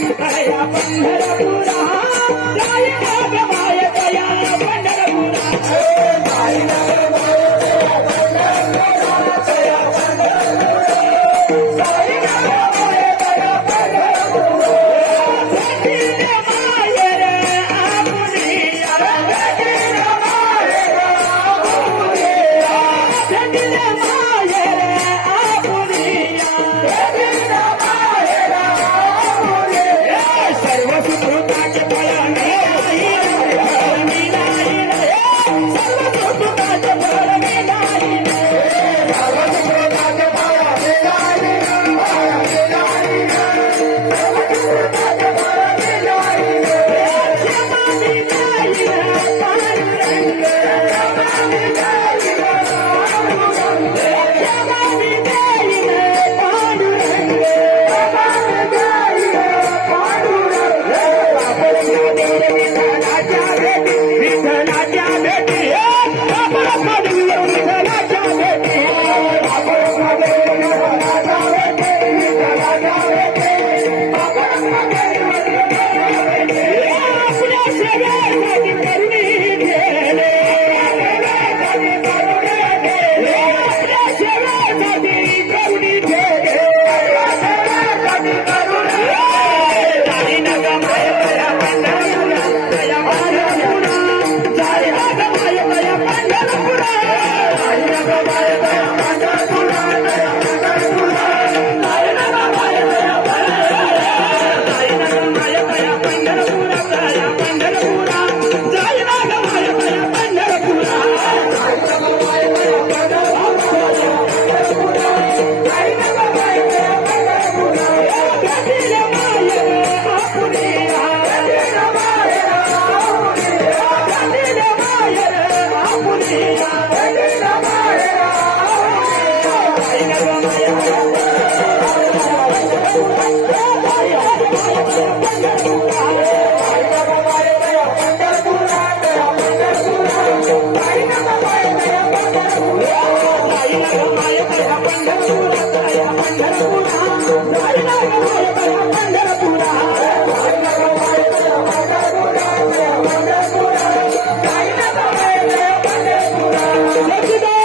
పండరపురా Let's go.